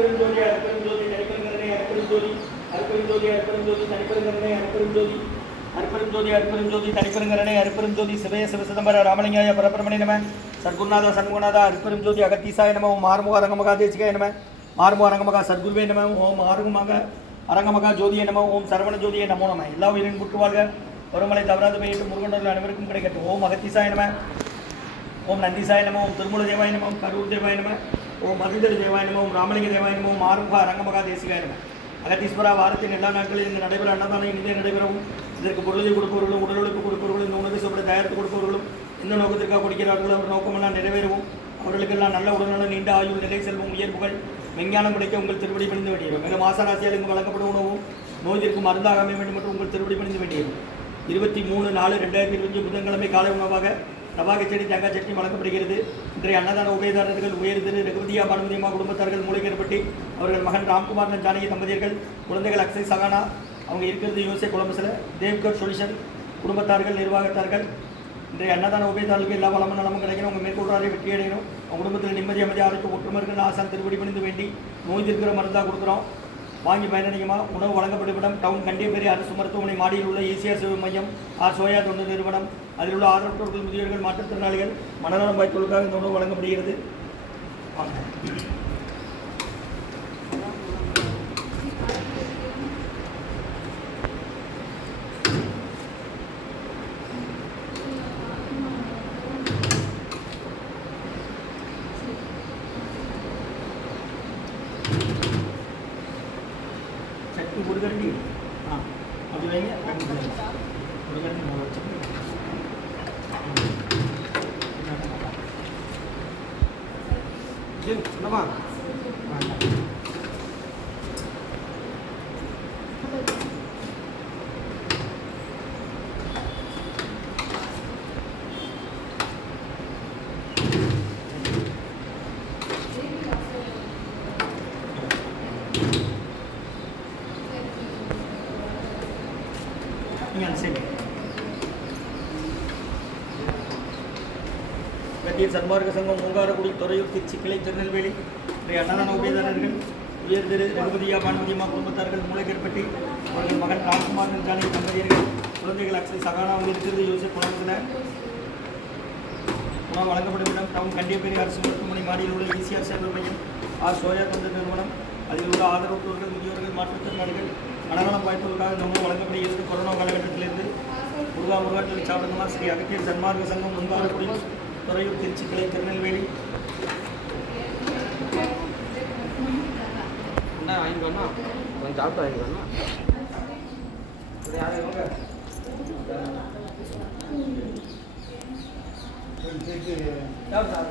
அற்பெருஞ்சோதி அற்பெருஞ்சோதி தனிப்பெருங்கருணை அற்பெருஞ்சோதி அற்பெருஞ்சோதி அற்பெருஞ்சோதி தனிப்பெருங்கருணை அற்பெருஞ்சோதி அற்பெருஞ்சோதி அற்பெருஞ்சோதி தனிப்பெருங்கருணை அற்பெருஞ்சோதி சிவய சிவ சிதம்பர ராமலிங்காய பரபிரமணி நம சர்க்குருநாத சண்முகநாத அற்பெருஞ்சோதி அகத்தீசாய நம ஓம் மாறுமுக அரங்கமகா தேசிகாய நம மாறுமுக அரங்கமகா சர்க்குருவே நம ஓம் ஆறுமுக அரங்கமகா ஜோதியை நம ஓம் சரவண ஜோதியை நமோ நம எல்லா உயிரின் புட்டு வாழ்க ஒருமலை தவறாது போயிட்டு முருகண்டர்கள் அனைவருக்கும் கிடைக்கட்டும் ஓம் அகத்தீசாய நம ஓம் நந்திசாய நம ஓம் திருமூல தேவாய நம கரூர் தேவாய நம ஓம் மதுந்தரி தேவாய ஓம் ராமலிங்க தேவாய நம ஓம் ஆறுமுக அரங்கமகா தேசிகாய அகத்தீஸ்வரா வாரத்தின் எல்லா நாட்களில் இங்கு நடைபெற அன்னதானம் இனிதே நடைபெறவும் இதற்கு பொருளை கொடுப்பவர்களும் உடலுழைப்பு கொடுப்பவர்களும் இந்த உணவு சாப்பிட தயாரித்து கொடுப்பவர்களும் இந்த நோக்கத்திற்காக கொடுக்கிறார்களோ அவர் நோக்கமெல்லாம் நிறைவேறவும் அவர்களுக்கெல்லாம் நல்ல உடல்நலம் நீண்ட ஆயுள் நிலை செல்வம் உயர்வுகள் விஞ்ஞானம் கிடைக்க உங்கள் திருப்படி பணிந்து வேண்டியது மேலும் மாசராசியால் இங்கு வழங்கப்படும் உணவும் நோய்திற்கு மருந்தாக அமைய வேண்டும் என்று உங்கள் திருப்படி பணிந்து வேண்டியது இருபத்தி மூணு நாலு ரெண்டாயிரத்தி இருபத்தி புதன்கிழமை காலை உணவாக நவாக செடி தேங்காய் சட்னி வழங்கப்படுகிறது. இன்றைய அன்னதான உபயதாரர்கள் உயர் திரு ரகுபதியா பானுமதியம்மா குடும்பத்தார்கள் மூலிகரப்பட்டி அவர்கள் மகன் ராம்குமார் ஜானகி தம்பதியர்கள் குழந்தைகள் அக்ஷய் சகானா அவங்க இருக்கிறது யூஎஸ்ஏ குழம்புசில் தேவ்கர் சொல்யூஷன் குடும்பத்தார்கள் நிர்வாகத்தார்கள். இன்றைய அன்னதான உபயதாரர்களுக்கு எல்லா வளமும் நலமும் கிடைக்கணும். அவங்க மேற்கொள்றாரே வெற்றி அடையணும் அவங்க குடும்பத்தில் நிம்மதி அமைதி ஆரோக்கியம் ஒற்றுமை இருக்குன்னு ஆசான் திருப்படி பணிந்து வேண்டி நோய் இருக்கிற மருந்தாக கொடுக்குறோம். வாங்கி பயனடையுமா? உணவு வழங்கப்படும் டவுன் கண்டியப்பேரி அரசு மருத்துவமனை மாடியில் உள்ள இசிஆர் சேவை மையம் ஆர். சோயா தொண்டு நிறுவனம். அதில் உள்ள ஆதரவற்றோர்கள் முதியோர்கள் மாற்றுத்திறனாளிகள் மனநலம் வாய்ப்புகளுக்காக இந்த உணவு வழங்கப்படுகிறது. Thank you. ഒരു ആ അത് കഴിഞ്ഞ് ഒരു കണ്ടി മുളച്ച് Jin, kenapa? சரி என்னம்மா நீங்கள் அந்த சன்மார்க்க சங்கம் மூங்காரக்குடி துறையூர் திருச்சி கிளை திருநெல்வேலி இன்றைய அன்னதான உபயதாரர்கள் உயர் திரு ரகுபதியா பானுமதியம்மா குடும்பத்தார்கள் மூளைக்கேற்பட்டி அவர்கள் மகன் ராம்குமார் ஜானகி தம்பதியர்கள் குழந்தைகள் அக்ஷய் சகானா அவங்க இருக்கிறது யோசிப் குழந்தைல உணவு வழங்கப்படும் இடம் டவுன் கண்டியப்பேரி அரசு மருத்துவமனை மாடியில் உள்ள இசிஆர் சேவை மையம் ஆர் சோயா தொண்டு நிறுவனம் அதில் உள்ள ஆதரவற்றோர்கள் முதியோர்கள் மாற்றுத்திறனாளிகள் மனநலம் வாய்ப்புகளுக்காக இந்த உணவு வழங்கப்படுகிறது கொரோனா காலகட்டத்திலிருந்து முருகா முருகாட்டில் சாப்பிடுமா ஸ்ரீ அகத்தியர் சன்மார்க்க சங்கம் முன்பாரக்குடி துறையூர் திருச்சி கிளை திருநெல்வேலி என்ன வாங்கிக்கோண்ணா கொஞ்சம் சாப்பிட்டு வாங்கிக்கோண்ணா யார் இவங்க யார் சார்?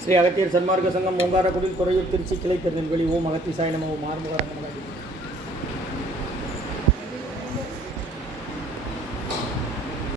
ஸ்ரீ அகத்தியர் சன்மார்க்க சங்கம் மூங்காரக்குடி துறையூர் திருச்சி கிளை திருநெல்வேலி ஓம் அகத்திசாய நம ஓம் ஆறுமுக